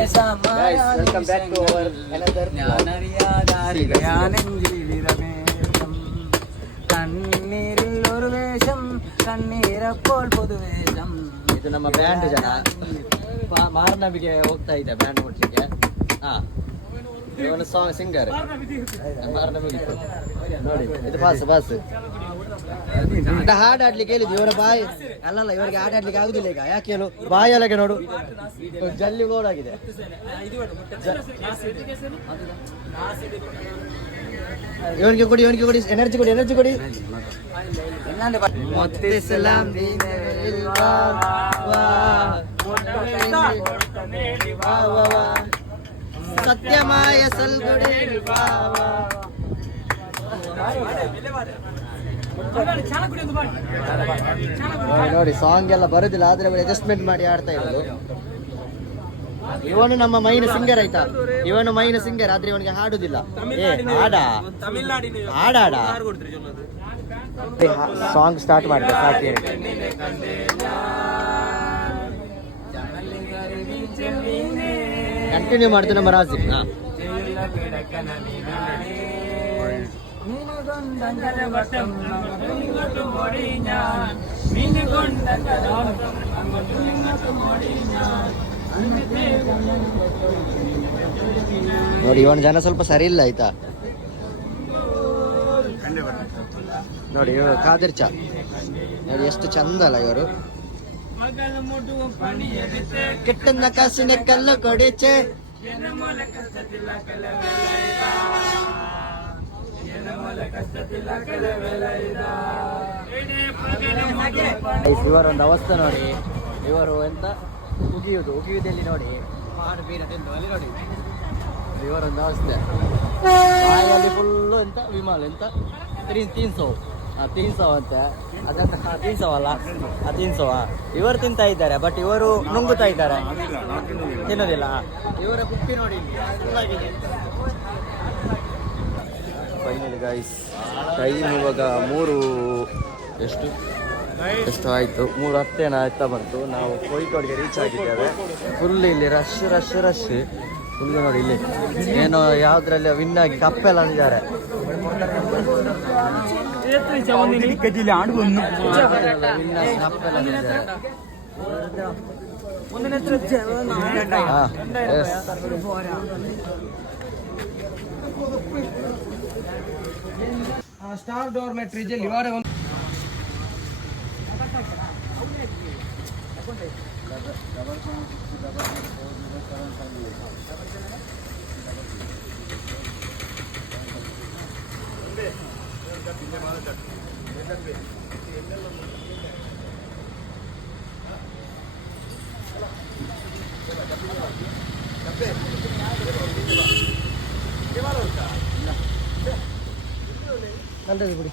welcome back to our another കണ്ണീരിൽ ഒരു വേഷം കണ്ണീരപ്പോൾ പൊതുവേഷം. ಇದು ನಮ್ಮ ಬ್ಯಾಂಡ್ ಜನ ಮಾರನಬಿಗೆ ಹೋಗ್ತಾ ಇದ್ದೆ ಬ್ಯಾಂಡ್ ಮುಟ್ಲಿಕ್ಕೆ. ಇವನು ಸಾಂಗ್ ಸಿಂಗರ್ ಮಾರನಬಿಗಿತ್ತು ನೋಡಿ. ಇದು ಬಾಸ್ ಹಾಡು ಆಡ್ಲಿಕ್ಕೆ ಹೇಳಿದ್ವಿ. ಇವರ ಬಾಯಿ ಅಲ್ಲಲ್ಲ, ಇವರಿಗೆ ಹಾಡು ಆಡ್ಲಿಕ್ಕೆ ಆಗುದಿಲ್ಲ ಈಗ. ಯಾಕೆ ಹೇಳು? ಬಾಯೊಳಗೆ ನೋಡು ಜಲ್ಲಿ ಓಡಾಗಿದೆ. ಇವನಿಗೆ ಕೊಡಿ ಎನರ್ಜಿ ಕೊಡಿ. ಸತ್ಯಮಾಯ ಸಲ್ಗುಡಿ ನೋಡಿ. ಸಾಂಗ್ ಎಲ್ಲ ಬರುದಿಲ್ಲ, ಆದ್ರೆ ಅಡ್ಜಸ್ಟ್ಮೆಂಟ್ ಮಾಡಿ ಆಡ್ತಾ ಇರೋದು. ಇವನು ನಮ್ಮ ಮೈನ್ ಸಿಂಗರ್ ಆಯ್ತಾ, ಇವನು ಮೈನ್ ಸಿಂಗರ್ ಆದ್ರೆ ಇವನಿಗೆ ಹಾಡುದಿಲ್ಲ. ಹಾಡ ಸಾಂಗ್ ಸ್ಟಾರ್ಟ್ ಮಾಡಿದೆ ಸಾಕಿ. ಕಂಟಿನ್ಯೂ ಮಾಡ್ತೀವಿ ನಮ್ಮ ರಾಜಿ. ನೋಡಿ ಇವನ ಜನ ಸ್ವಲ್ಪ ಸರಿ ಇಲ್ಲ ಆಯ್ತಾ. ನೋಡಿ ಇವರು ಕಾದಿರ್ಚ ನೋಡಿ ಎಷ್ಟು ಚಂದ ಅಲ್ಲ ಇವರು. ಕೆಟ್ಟನ್ನ ಕಾಸಿನ ಕಲ್ಲು ಕೊಡಿಚೆ ಇವರೊಂದು ಅವಸ್ಥೆ ನೋಡಿ. ಇವರು ಎಂತ ಉಗಿಯುವುದಲ್ಲಿ ನೋಡಿ ಅಲ್ಲಿ ನೋಡಿ ಇವರೊಂದು ಅವಸ್ಥೆ. ಬಾಯಲ್ಲಿ ಫುಲ್ಲು ಎಂತ ವಿಮಾನ ಎಂತ 300 ಅಂತೆ. ಅದಂತ 300 ಅಲ್ಲ, 300 ಇವರು ತಿಂತಾ ಇದ್ದಾರೆ. ಬಟ್ ಇವರು ನುಂಗುತ್ತಾ ಇದ್ದಾರೆ, ತಿನ್ನೋದಿಲ್ಲ. ಇವರ ಕುಪ್ಪಿ ನೋಡಿ ಫೈನಲ್ ಗೈಸ್. ಟೈಮ್ ಇವಾಗ 3 ಎಷ್ಟು ಆಯಿತು, 3:10 ಆಯ್ತಾ ಬಂತು. ನಾವು ಕೋಯಿಕೋಡ್ಗೆ ರೀಚ್ ಆಗಿದ್ದೇವೆ. ಫುಲ್ ಇಲ್ಲಿ ರಶ್ ಫುಲ್ ನೋಡಿ. ಇಲ್ಲಿ ಏನೋ ಯಾವ್ದ್ರಲ್ಲಿ ವಿನ್ ಆಗಿ ಕಪ್ಪೆಲ್ಲ ಅಂದಿದ್ದಾರೆ. ಸ್ಟಾರ್ ಡಾರ್ಮೆಟ್ರಿಜಲ್ಲಿ ಇವರೇ ಒಂದು ಬಿಡಿ.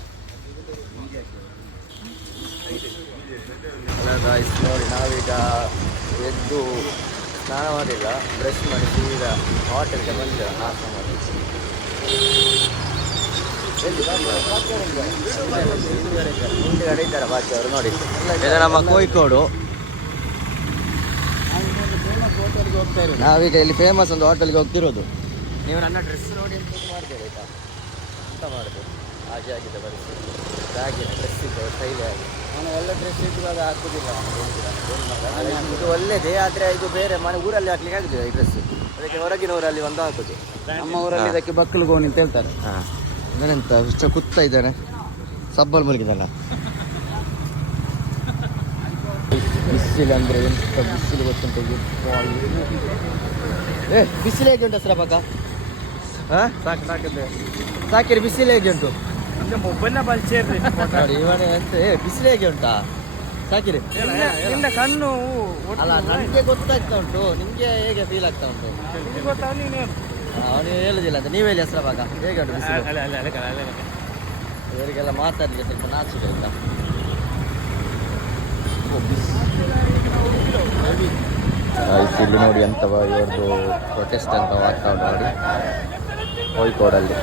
ನೋಡಿ ನಾವೀಗ ಎದ್ದು ಸ್ನಾನ ಮಾಡಿಲ್ಲ, ಬ್ರಷ್ ಮಾಡಿ ಸೀದಾ ಹೋಟೆಲ್ಗೆ ಬಂದಿದ್ದೇವೆ ನಾಷ್ಟ ಮಾಡಿ. ಹಿಂದ್ಗಡೆ ಇದ್ದಾರೆ ಬಾಕಿ ಅವರು ನೋಡಿ. ಇದು ನಮ್ಮ ಕೋಯಿಕೋಡು. ನಾವೀಗ ಇಲ್ಲಿ ಫೇಮಸ್ ಒಂದು ಹೋಟೆಲ್ಗೆ ಹೋಗ್ತಿರೋದು. ನೀವು ನನ್ನ ಡ್ರೆಸ್ ನೋಡಿ ಅಂತ ಮಾಡ್ತೀರಿ ಆಯ್ತಾ, ಅಂತ ಮಾಡಿದೆ. ಹಾಗೆ ಆಗಿದೆ ಪರಿಸ್ಥಿತಿ. ಹಾಗೆ ಡ್ರೆಸ್ ಇದೆ ಸ್ಟೈಲ್ ಆಗಿ. ನಾನು ಎಲ್ಲ ಡ್ರೆಸ್ ಇದ್ದಾಗ ಹಾಕುದಿಲ್ಲ. ಇದು ಒಳ್ಳೆಯದೇ, ಆದರೆ ಇದು ಬೇರೆ ಮನೆ ಊರಲ್ಲಿ ಹಾಕ್ಲಿಕ್ಕೆ ಆಗುದಿಲ್ಲ ಈ ಡ್ರೆಸ್. ಅದಕ್ಕೆ ಹೊರಗಿನವರಲ್ಲಿ ಒಂದು ಹಾಕುದು. ನಮ್ಮ ಊರಲ್ಲಿ ಇದಕ್ಕೆ ಬಕ್ಕಲು ಗೋಣಿ ಅಂತ ಹೇಳ್ತಾರೆ. ಇದನೆಂತ ಇಷ್ಟ ಕೂಗ್ತಾ ಇದ್ದಾನೆ, ಸಬ್ಬಲ್ ಮುಳುಗಿದಲ್ಲ. ಬಿಸಿಲು ಅಂದರೆ ಎಂತ ಬಿಸಿಲು ಗೊತ್ತುಂಟ. ಬಿಸಿಲು ಹೇಗೆ ಉಂಟು ಸರಪಕ್ಕ? ಸಾಕಿರಿ ಬಿಸಿಲು ಹೇಗೆ ಉಂಟು? ಇವನೇ ಎಂತ ಬಿಸಿಲು ಹೇಗೆ ಉಂಟಾ ಸಾಕಿರಿ? ಕಣ್ಣು ಅಲ್ಲ, ನನಗೆ ಗೊತ್ತಾಗ್ತಾ ಉಂಟು, ನಿಮ್ಗೆ ಹೇಗೆ ಫೀಲ್ ಆಗ್ತಾ ಉಂಟು? ಅವನು ಹೇಳುದಿಲ್ಲ ಅಂತ ನೀವು ಹೇಳಿ ಹೆಸರವಾಗ ಹೇಗೆ ಉಂಟು ಬಿಸಿಲು? ಇವರಿಗೆಲ್ಲ ಮಾತಾಡಲಿಕ್ಕೆ ಸ್ವಲ್ಪ ನಾಚಿಕೆ ಇಲ್ಲ. ಇಲ್ಲಿ ನೋಡಿ ಎಂತವ ಇವ್ರದ್ದು ಪ್ರೊಟೆಸ್ಟ್ ಅಂತ ಆಗ್ತಾ ಉಂಟು ನೋಡಿ ಕೋಯಿಕೋಡಲ್ಲಿ.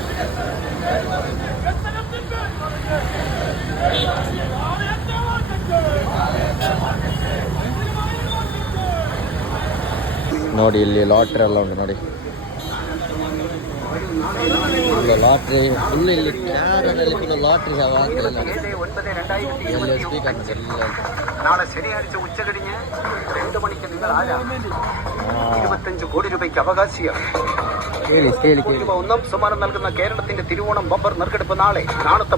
ನೋಡಿ ಇಲ್ಲಿ ಲಾಟ್ರಿ ಎಲ್ಲ ಉಂಟು ನೋಡಿ. ಲಾಟ್ರಿ ಫುಲ್ ಇಲ್ಲಿ ಕ್ಯಾರಲ್ಲಿ ಫುಲ್ ಲಾಟ್ರಿ എല്ലാം സ്പീക്കർ നാളെ ശനിയാഴ്ച ഉച്ച കഴിഞ്ഞ് 2 മണിക്ക് നിങ്ങൾ ആരാ 25 കോടി രൂപയ്ക്ക് അവകാശിയാണ്. ഒന്നാം സമ്മാനം നൽകുന്ന കേരളത്തിന്റെ തിരുവോണം ബമ്പർ നറുക്കെടുപ്പ് നാളെ. നാളത്തെ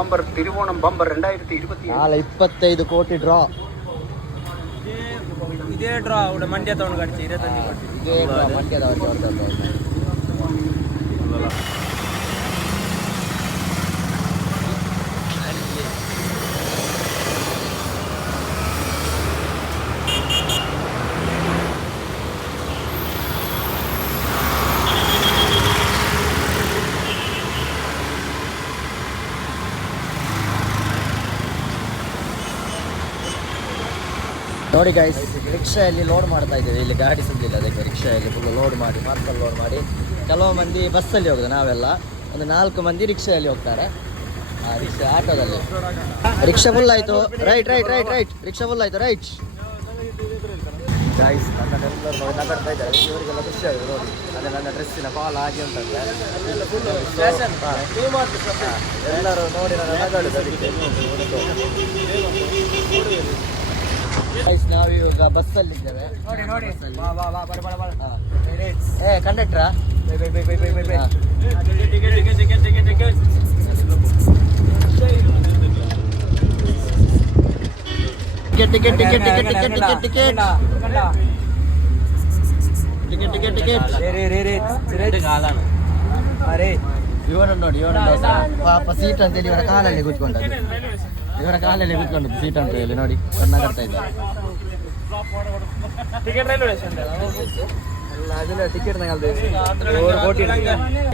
ബമ്പർ തിരുവോണം ബമ്പർ 2024 25 ಕೋಟಿ ಡ್ರಾ. ಇದೇ ಡ್ರಾ ಅವಡ ಮಂಡ್ಯ ತಗೊಂಡು ಕಟ್ಟಿ 25 ಕೋಟಿ ಇದೇ ಡ್ರಾ ಮಂಡ್ಯದವರಿಗೆ. ನೋಡಿ ಗೈಸ್, ರಿಕ್ಷಾಯಲ್ಲಿ ಲೋಡ್ ಮಾಡ್ತಾ ಇದ್ದೇವೆ. ಇಲ್ಲಿ ಗಾಡಿ ಸಿಗಲಿಲ್ಲ, ಅದಕ್ಕೆ ರಿಕ್ಷಾಯಲ್ಲಿ ಫುಲ್ ಲೋಡ್ ಮಾಡಿ ಪಾರ್ಸಲ್ ಲೋಡ್ ಮಾಡಿ. ಕೆಲವು ಮಂದಿ ಬಸ್ಸಲ್ಲಿ ಹೋಗೋದು, ನಾವೆಲ್ಲ ಒಂದು 4 ಮಂದಿ ರಿಕ್ಷಾಯಲ್ಲಿ ಹೋಗ್ತಾರೆ. ರಿಕ್ಷಾ ಆಟೋದಲ್ಲಿ ರಿಕ್ಷಾ ಫುಲ್ ಆಯಿತು. ರೈಟ್ ರಿಕ್ಷಾ ಫುಲ್ ಆಯಿತು. ರೈಟ್ ಗೈಸ್, ನನ್ನನ್ನೆಲ್ಲರೂ ನಗಾಡ್ತಾ ಇದ್ದಾರೆ. ಇವರಿಗೆಲ್ಲ ಖುಷಿ ಆಗಿದೆ ನೋಡಿ. ಅದೇ ನನ್ನ ಡ್ರೆಸ್ಸಿನ ಫಾಲ್ ಆಗಿ ಉಂಟಂತೆ. ಎಲ್ಲರೂ ನೋಡಿ ನನ್ನ ನಗಾಡುದು ಅದಕ್ಕೆ. ನಾವಿವಾಗ ಬಸ್ಸಲ್ಲಿದ್ದೇವೆ. ಕಂಡಕ್ಟ್ರಾ ಇವರನ್ನು ನೋಡಿ, ಪಾಪ ಸೀಟ್ ಅಂತೇಳಿ ಇವರ ಕಾಲಲ್ಲಿ ಕೂತ್ಕೊಂಡದ್ದು. ಇವರ ಕಾಲಲ್ಲಿ ಕೂತ್ಕೊಂಡು ಸೀಟ್ ಅಂತ ಹೇಳಿ ನೋಡಿ ನಗಾಡ್ತಾ ಇದ್ದಾರೆ. ಟಿಕೆಟ್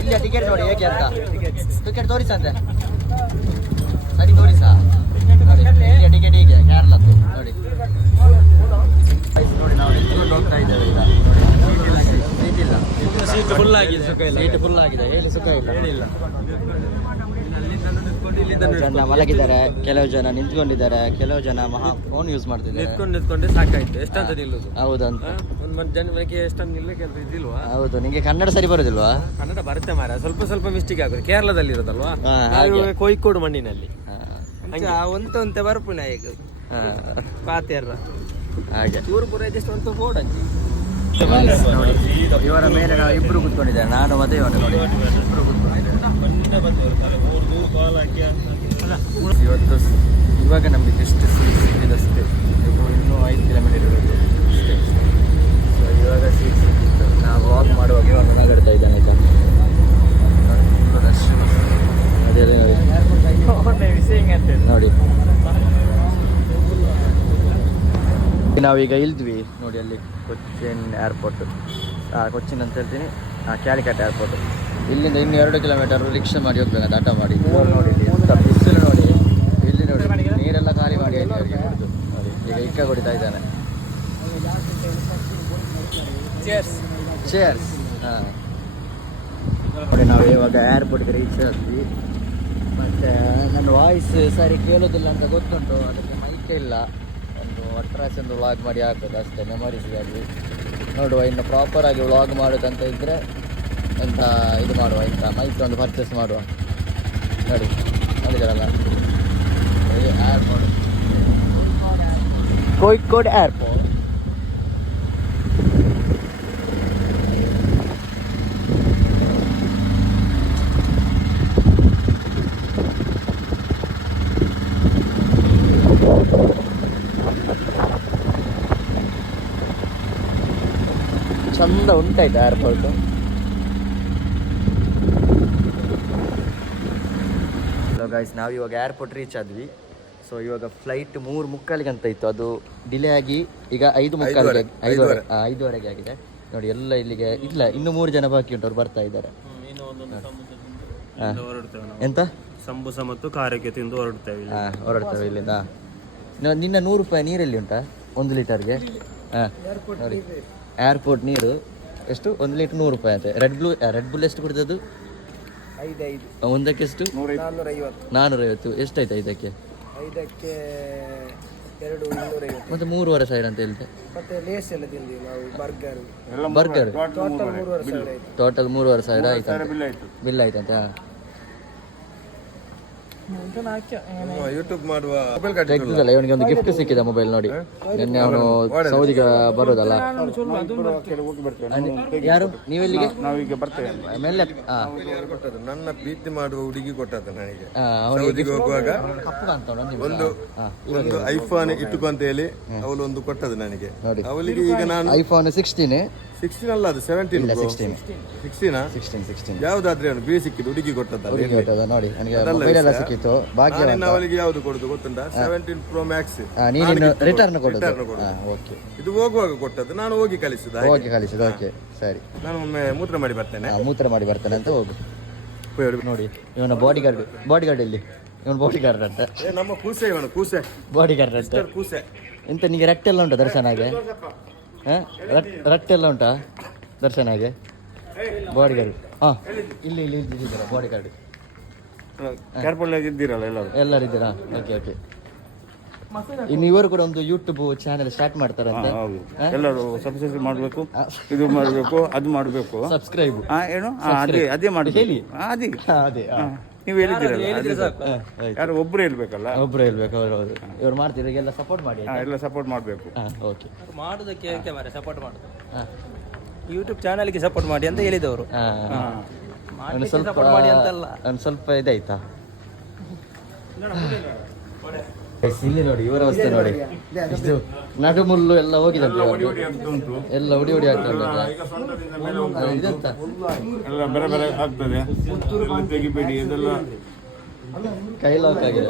ಇಲ್ಲ, ಟಿಕೆಟ್ ನೋಡಿ ಹೇಗೆ ಅಂತ. ಟಿಕೆಟ್ ತೋರಿಸಂತೆ, ಸರಿ ತೋರಿಸ. ಟಿಕೆಟ್ ಹೀಗೆ ಕೇರಳದ್ದು ನೋಡಿ. ನೋಡಿ ನಾವು ನಿಂತ್ಕೊಂಡು ಹೋಗ್ತಾ ಇದ್ದೇವೆ ಈಗ. ಸೀಟ್ ಇಲ್ಲ, ಸೀಟ್ ಫುಲ್ ಆಗಿದೆ. ಹೇಳಿ ಸುಖ ಇಲ್ಲ. ಜನ ಮಲಗಿದ್ದಾರೆ, ಕೆಲವು ಜನ ನಿಂತ್ಕೊಂಡಿದ್ದಾರೆ, ಕೆಲವು ಜನ ಫೋನ್ ಯೂಸ್ ಮಾಡ್ತಿದ್ದಾರೆ. ನಿಂತ್ಕೊಂಡೆ ಸಾಕಾಯ್ತು, ಎಷ್ಟಂತ ನಿಲ್ಲುದು. ಹೌದಂತ ಜನಕ್ಕೆ ಎಷ್ಟಂತ ನಿಲ್ಲ ಕೆಲಸ ಇದಿಲ್ವಾ? ಹೌದು. ನಿಂಗೆ ಕನ್ನಡ ಸರಿ ಬರೋದಿಲ್ವಾ? ಕನ್ನಡ ಬರುತ್ತೆ ಮಾರ, ಸ್ವಲ್ಪ ಮಿಸ್ಟೇಕ್ ಆಗುತ್ತೆ. ಕೇರಳದಲ್ಲಿ ಇರೋದಲ್ವಾ, ಕೋಯಿಕೋಡು ಮಣ್ಣಿನಲ್ಲಿ ಒಂತ ಬರ್ಪುನ ಈಗ ಪಾತೆರ್ರ ಹಾಗೆ ಚೂರು ಪೂರ ಜಸ್ಟ್ ಒಂದು ಫೋಡ್ ಅಂಚಿ. ನೋಡಿ ಇವರ ಮೇಲೆ ನಾವು ಇಬ್ಬರು ಕೂತ್ಕೊಂಡಿದ್ದಾರೆ, ನಾನು ಮತ್ತೆ ಇವನು ನೋಡಿ ಇಬ್ಬರು ಕೂತ್ಕೊಂಡಿದ್ದಾರೆ. ಇವತ್ತು ಇವಾಗ ನಮಗೆ ಜಸ್ಟ್ ಸೀಟ್ ಸಿಕ್ಕಿದಷ್ಟೇ. ಇನ್ನೂ 5 ಕಿಲೋಮೀಟರ್ ಇರೋದು ಅಷ್ಟೇ. ಸೊ ಇವಾಗ ಸೀಟ್ ಸಿಕ್ಕಿತ್ತು. ನಾವು ವಾಕ್ ಮಾಡುವಾಗ ಇವಾಗ ನಗಾಡ್ತಾ ಇದ್ದಾನೆ ಆಯ್ತಾ. ಅದೇ ನೋಡಿ ನಾವೀಗ ಇಳಿದ್ವಿ ನೋಡಿ ಅಲ್ಲಿ ಕೊಚ್ಚಿನ್ ಏರ್ಪೋರ್ಟ್. ಕೊಚ್ಚಿನ್ ಅಂತ ಹೇಳ್ತೀನಿ, ಕ್ಯಾಲಿಕಟ್ ಏರ್ಪೋರ್ಟ್. ಇಲ್ಲಿಂದ ಇನ್ನು 2 ಕಿಲೋಮೀಟರ್ ರಿಕ್ಷಾ ಮಾಡಿ ಹೋಗ್ಬೇಕಂತ ಆಟ ಮಾಡಿ. ನೋಡಿ ಬಿಸಿಲು ನೋಡಿ, ಇಲ್ಲಿ ನೋಡಿ ನೀರೆಲ್ಲ ಖಾಲಿ ಮಾಡಿ ಆಯ್ತು ಅವರಿಗೆ ಕುಡಿದು ನೋಡಿ. ಈಗ ಇಕ್ಕ ಕುಡಿತಾ ಇದ್ದಾನೆ. ಚೇರ್ಸ್. ಹಾಂ ನೋಡಿ, ನಾವು ಇವಾಗ ಏರ್ಪೋರ್ಟ್ಗೆ ರೀಚ್ ಆದ್ವಿ. ಮತ್ತು ನನ್ನ ವಾಯ್ಸ್ ಸರಿ ಕೇಳೋದಿಲ್ಲ ಅಂತ ಗೊತ್ತುಂಟು, ಅದಕ್ಕೆ ಮೈಕ್ ಇಲ್ಲ. ಒಂದು ಅಟ್ರಾಕ್ಷನ್ ವ್ಲಾಗ್ ಮಾಡಿ ಹಾಕೋದು ಅಷ್ಟೇ, ಮೆಮೊರೀಸ್ಗಾಗಿ. ನೋಡುವ ಇನ್ನು ಪ್ರಾಪರಾಗಿ ವ್ಲಾಗ್ ಮಾಡೋದಂತ ಇದ್ದರೆ ಎಂತ ಇದು ಮಾಡುವ, ಇಂಥ ಮೈಕ್ ಒಂದು ಪರ್ಚೇಸ್ ಮಾಡುವ. ನೋಡಿ ನೋಡಿದಾರಲ್ಲ, ಏರ್ಪೋರ್ಟ್, ಕೋಯಿಕೋಡ್ ಏರ್ಪೋರ್ಟ್. ಚಂದ ಉಂಟಾಯ್ತು ಏರ್ಪೋರ್ಟು. ಹಲೋ ಗೈಸ್, ನಾವು ಇವಾಗ ಏರ್ಪೋರ್ಟ್ ರೀಚ್ ಆದ್ವಿ. ಸೊ ಇವಾಗ ಫ್ಲೈಟ್ 3:45 ಅಂತ ಇತ್ತು, ಅದು ಡಿಲೇ ಆಗಿ ಈಗ 5:45 ಆಗಿದೆ. ನೋಡಿ ಎಲ್ಲ ಇಲ್ಲಿಗೆ ಇಲ್ಲ, ಇನ್ನು 3 ಜನ ಬಾಕಿ ಉಂಟು, ಅವ್ರು ಬರ್ತಾ ಇದ್ದಾರೆ. ಎಂತ ಸಂಬೂಸ ಮತ್ತು ಖಾರಕ್ಕೆ ತಿಂದು ಹೊರಡ್ತೇವೆ ಇಲ್ಲಿಂದ. ನಿನ್ನ 100 ರೂಪಾಯಿ ನೀರಲ್ಲಿ ಉಂಟಾ 1 ಲೀಟರ್ಗೆ? ನೋಡಿ ಏರ್ಪೋರ್ಟ್ ನೀರು ಎಷ್ಟು, 1 ಲೀಟರ್ 100 ರೂಪಾಯಿ ಅಂತೆ. ರೆಡ್ ಬುಲ್ ಎಷ್ಟು ಕುಡಿದದ್ದು? 5 ಒಂದಕ್ಕೆ ಎಷ್ಟು? 450. ಎಷ್ಟಾಯ್ತು ಇದಕ್ಕೆ? ಮತ್ತೆ 3,500 ಅಂತ ಹೇಳಿದೆ. ಮತ್ತೆ ಲೇಸ್ ಎಲ್ಲ ತಿಂದ್ವಿ ನಾವು, ಬರ್ಗರ್ ಬರ್ಗರ್ ಟೋಟಲ್ 3,500 ಆಯ್ತು. ಟೋಟಲ್ 3,500 ಆಯ್ತು. ಬಿಲ್ ಆಯ್ತಂತ. ಯೂಟ್ಯೂಬ್ ಮಾಡುವ ತೆಗ್ದಿದ್ದಲ್ಲ, ಇವನಿಗೆ ಒಂದು ಗಿಫ್ಟ್ ಸಿಕ್ಕಿದೆ ಮೊಬೈಲ್ ನೋಡಿ. ನಿನ್ನೆ ಅವನು ಸೌದಿಗೆ ಬರೋದಲ್ಲ. ಯಾರು ನೀವೆಲ್ಲಿಗೆ? ನಾವೀಗ ಬರ್ತೇವೆ ಮೇಲೆ ನನ್ನ ಪ್ರೀತಿ ಮಾಡುವ ಹುಡುಗಿ ಕೊಟ್ಟದ್ದು ನನಗೆ. ಅವನಿಗೆ ಸೌದಿಗೆ ಹೋಗುವಾಗ ಕಪ್ಪು ಕಾಣ್ತಾವ ಒಂದು ಐಫೋನ್ ಇಟ್ಟುಕೊ ಅಂತ ಹೇಳಿ ಅವಳು ಒಂದು ಕೊಟ್ಟದ್ದು ನನಗೆ. ನೋಡಿ ಅವಳಿಗೆ ಈಗ ನಾನು ಐಫೋನ್ 16 ಅಲ್ಲ, ಅದು 17 16 ಯಾವ್ದಾದ್ರೆ ಅವನು ಬಿ ಸಿಕ್ಕಿದ್ದು ಹುಡುಗಿ ಕೊಟ್ಟದ್ದು ನೋಡಿ. ನನಗೆ ಮೊಬೈಲ್ ಎಲ್ಲ ಸಿಕ್ಕಿತ್ತು. ಭಾಗ್ಯ ಅವಳಿಗೆ ಯಾವ್ದು ಕೊಡುದು ಗೊತ್ತುಂಟಾ? 17 Pro Max. ನೀನು ರಿಟರ್ನ್ ಕೊಡೋದು. ಓಕೆ, ಇದು ಹೋಗುವಾಗ ಕೊಟ್ಟದ್ದು, ನಾನು ಹೋಗಿ ಕಳಿಸಿದ. ಓಕೆ ಸರಿ. ನಾನು ಒಮ್ಮೆ ಮೂತ್ರ ಮಾಡಿ ಬರ್ತೇನೆ. ಮೂತ್ರ ಮಾಡಿ ಬರ್ತೇನೆ ಅಂತ ಹೋಗು. ನೋಡಿ ಇವನ ಬಾಡಿ ಗಾರ್ಡ್ ಇಲ್ಲಿ. ಇವನು ಬಾಡಿ ಗಾರ್ಡ್ ಅಂತ. ನಮ್ಮ ಕೂಸೆ ಇವನು, ಕೂಸೆ ಬಾಡಿ ಗಾರ್ಡ್ ಅಂತ. ಕೂಸೆ ಎಂತ ನಿಂಗೆ ರಟ್ಟೆಲ್ಲ ಉಂಟಾ ದರ್ಶನಾಗೆ? ರಟ್ಟೆಲ್ಲ ಉಂಟಾ ದರ್ಶನಾಗೆ? ಬಾಡಿ ಗಾರ್ಡ್ ಇಲ್ಲಿ ಇದ್ದೀರಾ ಬಾಡಿ ಗಾರ್ಡ್? ಕೇರ್ಫುಲ್ ಆಗಿದ್ದೀರಲ್ಲ ಎಲ್ಲರೂ ಇದ್ದೀರಾ? ಓಕೆ. ಇನ್ನು ಇವರು ಕೂಡ ಒಂದು ಯೂಟ್ಯೂಬ್ ಚಾನೆಲ್ ಸ್ಟಾರ್ಟ್ ಮಾಡ್ತಾರಂತೆ. ಎಲ್ಲರೂ ಸಬ್ಸ್ಕ್ರೈಬ್ ಮಾಡಬೇಕು, ಇದು ಮಾಡಬೇಕು, ಅದು ಮಾಡಬೇಕು, ಸಬ್ಸ್ಕ್ರೈಬ್ ಏನು ಅದೇ ಮಾಡಿ ಹೇಳಿ. ಅದೇ ನೀವು ಹೇಳಿದ್ದೀರಲ್ಲ, ಯಾರು ಒಬ್ರು ಹೇಳ್ಬೇಕಲ್ಲ. ಒಬ್ರು ಹೇಳ್ಬೇಕು. ಹೌದು, ಇವ್ರು ಮಾಡ್ತೀರ, ಎಲ್ಲ ಸಪೋರ್ಟ್ ಮಾಡಿ. ಎಲ್ಲ ಸಪೋರ್ಟ್ ಮಾಡಬೇಕು. ಓಕೆ, ಮಾಡೋದಕ್ಕೆ ಸಪೋರ್ಟ್ ಮಾಡೋದು, ಯೂಟ್ಯೂಬ್ ಚಾನಲ್ಗೆ ಸಪೋರ್ಟ್ ಮಾಡಿ ಅಂತ ಹೇಳಿದವರು. ಸ್ವಲ್ಪ ಇದಾಯ್ತಾ? ಇಲ್ಲಿ ನೋಡಿ ಇವರ ಅವಸ್ಥೆ ನೋಡಿ. ಇದು ನಡುಮುಳ್ಳು ಎಲ್ಲ ಹೋಗಿದಂತೆ, ಎಲ್ಲ ಹೊಡಿ ಆಗ್ತದೆ. ಇದಂತ ಎಲ್ಲ ಬೇರೆ ಬೇರೆ ಆಗ್ತದೆ, ತೆಗಿಬೇಡಿ, ಇದೆಲ್ಲ ಕೈ ಲಾಕ್ ಆಗಿದೆ.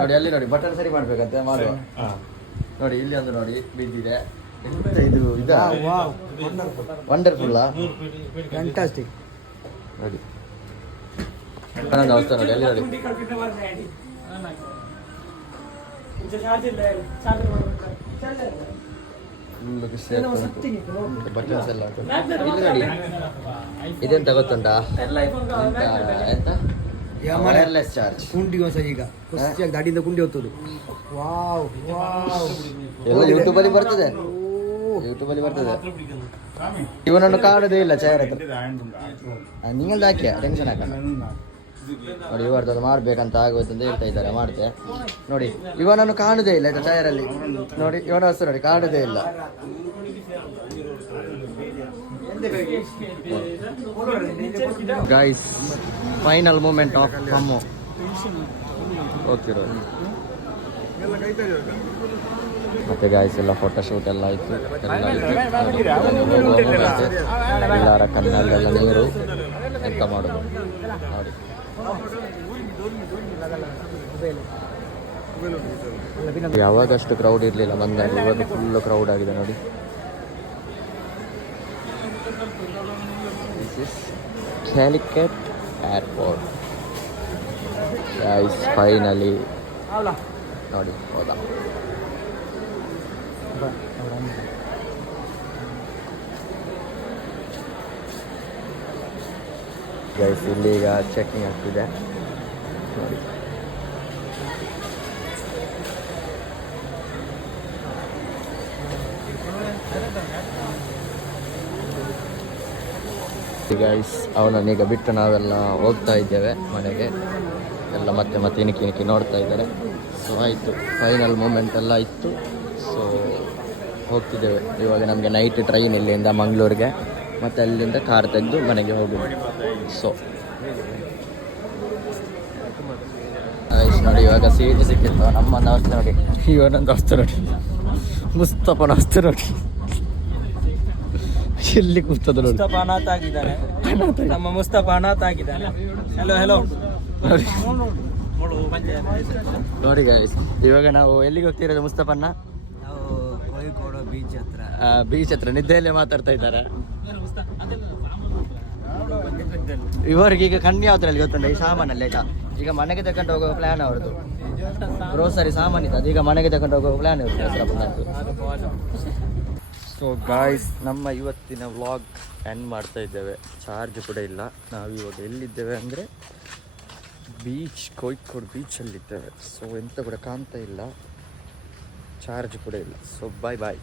ನೋಡಿ ಅಲ್ಲಿ ನೋಡಿ ಬಟನ್ ಸರಿ ಮಾಡ್ಬೇಕಂತೆ, ಮಾಡುವ ನೋಡಿ. ಇಲ್ಲಿ ಒಂದು ನೋಡಿ ಬಿದ್ದಿದೆ. ಇದು ವಂಡರ್ಫುಲ್, ಫ್ಯಾಂಟಾಸ್ಟಿಕ್ ನೋಡಿ. ಆನಂದ ಅವಸ್ಥೆ ನೋಡಿ, ಅಲ್ಲಿ ನೋಡಿ. ಬಟನ್ಸ್ ಎಲ್ಲ ಉಂಟು. ಇಲ್ಲಿ ನೋಡಿ, ಇದೆಂತ ಗೊತ್ತುಂಟಾ? ಎಂತ ವೈರ್ಲೆಸ್ ಚಾರ್ಜ್. ಈಗ ಗಾಡಿಯಿಂದ ಕುಂಡಿ ಹೊತ್ತದು. ಎಲ್ಲ ಯೂಟ್ಯೂಬಲ್ಲಿ ಬರ್ತದೆ. ಇವನನ್ನು ಕಾಣೋದೇ ಇಲ್ಲ ಚೇರ್ ಹತ್ರ. ನಿಂಗಲ್ದು ಹಾಕಿ ಟೆನ್ಷನ್ ಹಾಕ ನೋಡಿ. ಇವರದ್ದು ಮಾಡ್ಬೇಕಂತ ಆಗೋಯ್ತು ಅಂತ ಹೇಳ್ತಾ ಇದ್ದಾರೆ, ಮಾಡ್ತೆ ನೋಡಿ. ಇವನನ್ನು ಕಾಣುದೇ ಇಲ್ಲ ಟೈರಲ್ಲಿ ನೋಡಿ. ಇವನ ವಸ್ತು ನೋಡಿ, ಕಾಣುದೇ ಇಲ್ಲ. ಗೈಸ್, ಫೈನಲ್ ಮೂಮೆಂಟ್ ಆಫ್ ಕಮ್ಮು. ಓಕೆ ಮತ್ತೆ ಗಾಯ್ಸ್ ಎಲ್ಲ ಫೋಟೋಶೂಟ್ ಎಲ್ಲ ಆಯಿತು. ಎಲ್ಲರ ಕಣ್ಣಲ್ಲೆಲ್ಲ ನೀರು. ಎಂತ ಮಾಡೋದು ನೋಡಿ. ಯಾವಾಗಷ್ಟು ಕ್ರೌಡ್ ಇರಲಿಲ್ಲ ಬಂದಾಗ, ಇವಾಗ ಫುಲ್ಲು ಕ್ರೌಡ್ ಆಗಿದೆ ನೋಡಿ. This is Calicut airport guys. Finally ನೋಡಿ, ಹೌದಾ? ಗೈಸ್ ಇಲ್ಲಿ ಈಗ ಚೆಕಿಂಗ್ ಆಗ್ತಿದೆ ನೋಡಿ. ಗೈಸ್ ಅವನನ್ನೀಗ ಬಿಟ್ಟು ನಾವೆಲ್ಲ ಹೋಗ್ತಾ ಇದ್ದೇವೆ ಮನೆಗೆ. ಎಲ್ಲ ಮತ್ತೆ ಇಣಕಿ ನೋಡ್ತಾ ಇದ್ದಾರೆ. ಸೊ ಆಯಿತು, ಫೈನಲ್ ಮೂಮೆಂಟ್ ಎಲ್ಲ ಇತ್ತು. ಸೊ ಹೋಗ್ತಿದ್ದೇವೆ ಇವಾಗ. ನಮಗೆ ನೈಟ್ ಟ್ರೈನ್ ಇಲ್ಲಿಂದ ಮಂಗಳೂರಿಗೆ, ಮತ್ತು ಅಲ್ಲಿಂದ ಕಾರ್ ತೆಗೆದು ಮನೆಗೆ ಹೋಗೋದು. ಸೊ ಆಯ್ತು ನೋಡಿ, ಇವಾಗ ಸೀಟ್ ಸಿಕ್ಕಿತ್ತು. ನಮ್ಮನ್ನು ಅವಸ್ಥೆ ನೋಡಿ, ಇವನೊಂದು ಅವಸ್ಥೆ ನೋಡಿ, ಮುಸ್ತಫನ ಅವಸ್ಥೆ ನೋಡಿ. ಎಲ್ಲಿ ಕೂತದ ನೋಡಿ. ಮುಸ್ತಫಾ ಅನಾಥ ಆಗಿದ್ದಾನೆ, ನಮ್ಮ ಮುಸ್ತಫಾ ಅನಾಥ ಆಗಿದ್ದಾನೆ. ಹೆಲೋ ನೋಡಿ ಗೈಸ್, ಇವಾಗ ನಾವು ಎಲ್ಲಿಗೆ ಹೋಗ್ತಿರೋದು? ಮುಸ್ತಫನ್ನ ನಾವು ಕೋಯಿಕೋಡು ಬೀಚ್ ಹತ್ರ ನಿದ್ದೆಯಲ್ಲೇ ಮಾತಾಡ್ತಾ ಇದ್ದಾರೆ. ಇವರಿಗೆ ಈಗ ಕಣ್ಣು ಯಾವ್ದ್ರಲ್ಲಿ ಗೊತ್ತುಂಟ? ಈ ಸಾಮಾನಲ್ಲಿ ಆಯ್ತಾ. ಈಗ ಮನೆಗೆ ತಗೊಂಡು ಹೋಗೋ ಪ್ಲಾನ್ ಅವ್ರದ್ದು. ಗ್ರೋಸರಿ ಸಾಮಾನಿತ್ತು, ಅದೀಗ ಮನೆಗೆ ತಗೊಂಡು ಹೋಗೋ ಪ್ಲಾನ್ ಇರುತ್ತೆ. ಸೊ ಗಾಯ್ಸ್, ನಮ್ಮ ಇವತ್ತಿನ ವ್ಲಾಗ್ ಎಂಡ್ ಮಾಡ್ತಾ ಇದ್ದೇವೆ. ಚಾರ್ಜ್ ಕೂಡ ಇಲ್ಲ. ನಾವು ಇವಾಗ ಎಲ್ಲಿದ್ದೇವೆ ಅಂದರೆ ಬೀಚ್, ಕೋಯಿಕೋಡ್ ಬೀಚಲ್ಲಿದ್ದೇವೆ. ಸೊ ಎಂತ ಕೂಡ ಕಾಣ್ತಾ ಇಲ್ಲ, ಚಾರ್ಜ್ ಕೂಡ ಇಲ್ಲ. ಸೊ ಬಾಯ್ ಬಾಯ್.